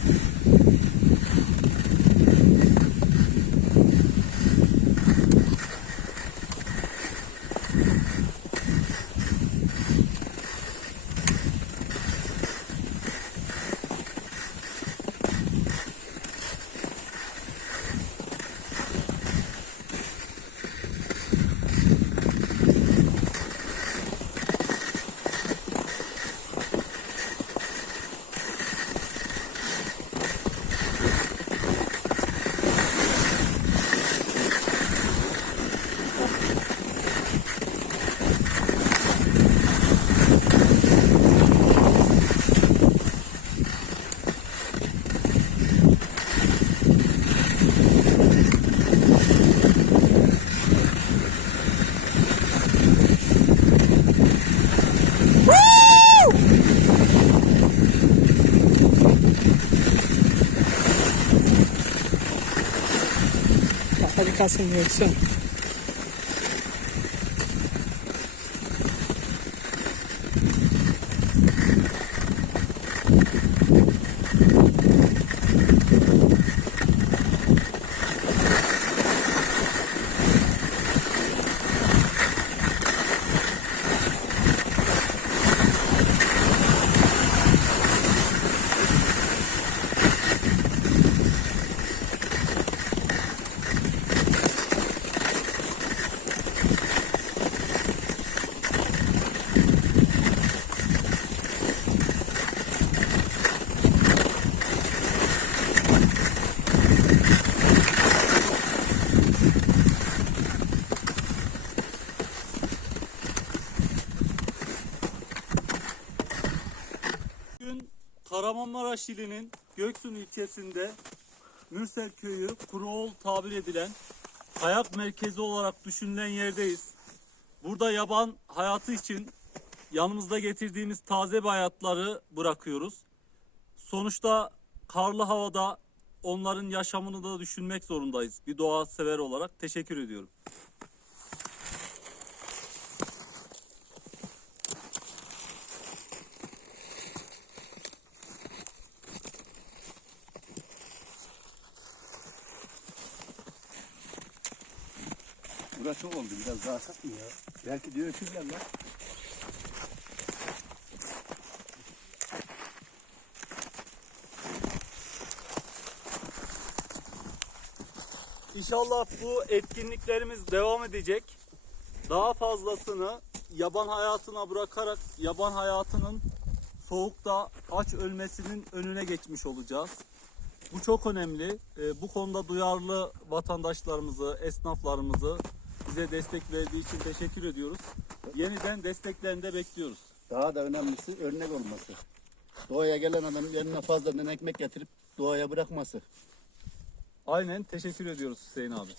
Thank you. casa. Kahramanmaraş ilinin Göksun ilçesinde Mürsel köyü Kuruoğul tabir edilen hayat merkezi olarak düşünülen yerdeyiz. Burada yaban hayatı için yanımızda getirdiğimiz taze bayatları bırakıyoruz. Sonuçta karlı havada onların yaşamını da düşünmek zorundayız. Bir doğa sever olarak teşekkür ediyorum. Burası çok oldu biraz daha sak mı ya? Belki diyor öküzler lan. İnşallah bu etkinliklerimiz devam edecek. Daha fazlasını yaban hayatına bırakarak yaban hayatının soğukta aç ölmesinin önüne geçmiş olacağız. Bu çok önemli. Ee, Bu konuda duyarlı vatandaşlarımızı, esnaflarımızı bize destek verdiği için teşekkür ediyoruz. Yeniden desteklerini de bekliyoruz. Daha da önemlisi örnek olması. Doğaya gelen adamın yanına fazladan ekmek getirip doğaya bırakması. Aynen teşekkür ediyoruz Hüseyin abi.